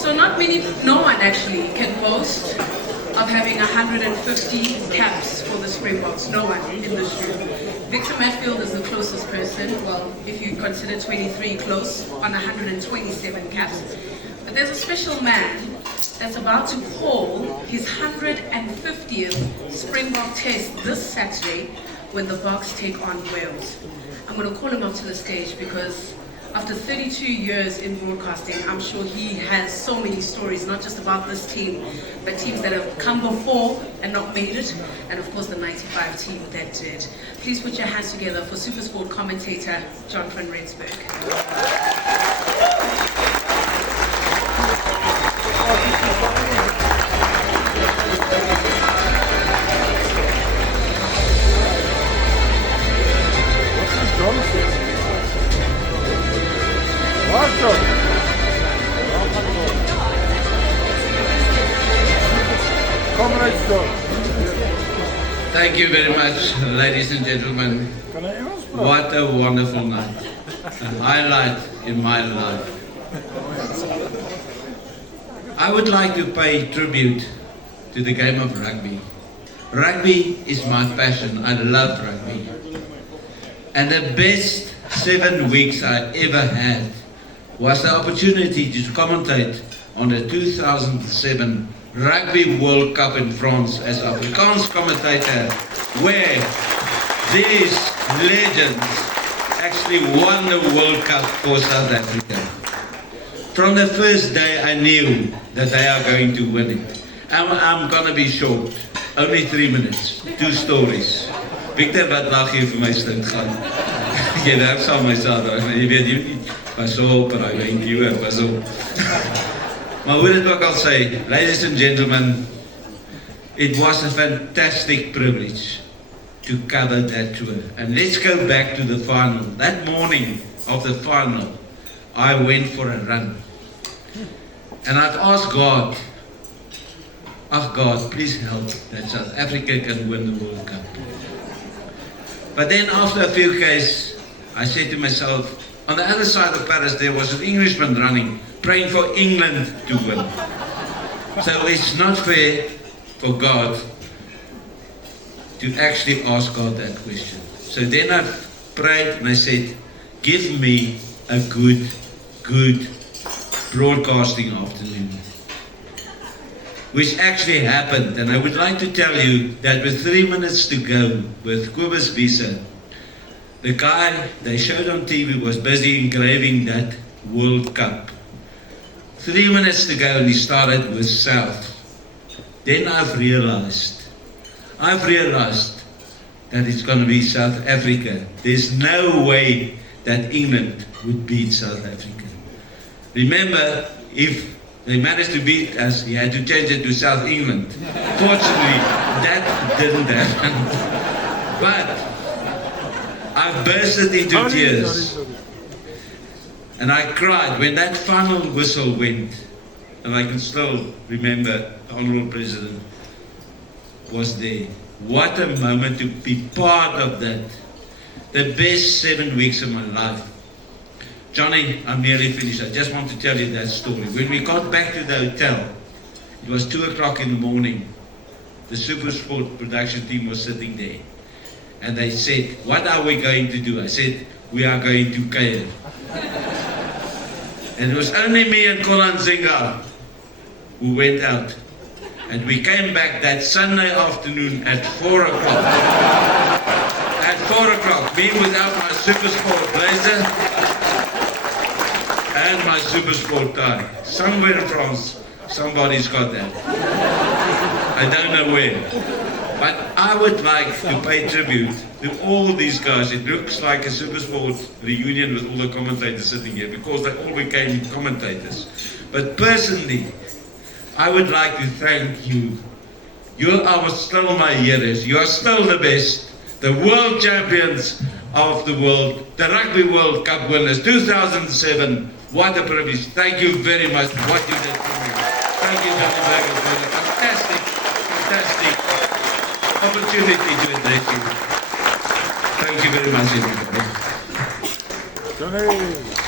So not many, no one actually can boast of having 150 caps for the Springboks. No one in this room. Victor Matfield is the closest person. Well, if you consider 23 close on 127 caps. But there's a special man that's about to call his 150th Springbok test this Saturday when the Boks take on Wales. I'm going to call him up to the stage because after 32 years in broadcasting, I'm sure he has so many stories, not just about this team, but teams that have come before and not made it, and of course the 95 team that did. Please put your hands together for Supersport commentator John van Rensburg. Thank you very much, ladies and gentlemen. What a wonderful night. A highlight in my life. I would like to pay tribute to the game of rugby. Rugby is my passion. I love rugby. And the best 7 weeks I ever had was the opportunity to commentate on the 2007 Rugby World Cup in France as Afrikaans commentator, where these legends actually won the World Cup for South Africa. From the first day I knew that they are going to win it. I'm going to be short, only 3 minutes, 2 stories. Victor, wat lag jy vir my stink gaan? Jy werk saam met my saterdag, jy weet jy, pas op, raai wentjie hoor, pas op. Maar hoe dit ook al sê, ladies and gentlemen, it was a fantastic privilege to cover that tour. And let's go back to the final. That morning of the final, I went for a run. And I'd asked God, oh God, please help that South Africa can win the World Cup. But then after a few Ks, I said to myself, on the other side of Paris there was an Englishman running, praying for England to win. So it's not fair for God to actually ask God that question. So then I prayed and I said, give me a good broadcasting afternoon. Which actually happened, and I would like to tell you that with 3 minutes to go with Kobus Visa, the guy they showed on TV was busy engraving that World Cup. 3 minutes to go and he started with South. Then I've realized that it's going to be South Africa. There's no way that England would beat South Africa. Remember, if they managed to beat us, he had to change it to South England. Fortunately, that didn't happen. But I bursted into tears. And I cried when that final whistle went. And I can still remember the Honourable President was there. What a moment to be part of that. The best 7 weeks of my life. Johnny, I'm nearly finished. I just want to tell you that story. When we got back to the hotel, it was 2 o'clock in the morning. The Supersport production team was sitting there. And they said, what are we going to do? I said, we are going to Cairo. And it was only me and Kolan Zinga who went out. And we came back that Sunday afternoon at 4 o'clock. At 4 o'clock, me without my Supersport blazer and my Supersport tie. Somewhere in France, somebody's got that. I don't know where. But I would like to pay tribute to all these guys. It looks like a Supersport reunion with all the commentators sitting here because they all became commentators. But personally, I would like to thank you. You are still my heroes. You are still the best. The world champions of the world. The Rugby World Cup winners. 2007. What a privilege. Thank you very much for what you did for me. Thank you, Johnny Berger, for the fantastic opportunity to address you. Thank you very much, everybody. Johnny.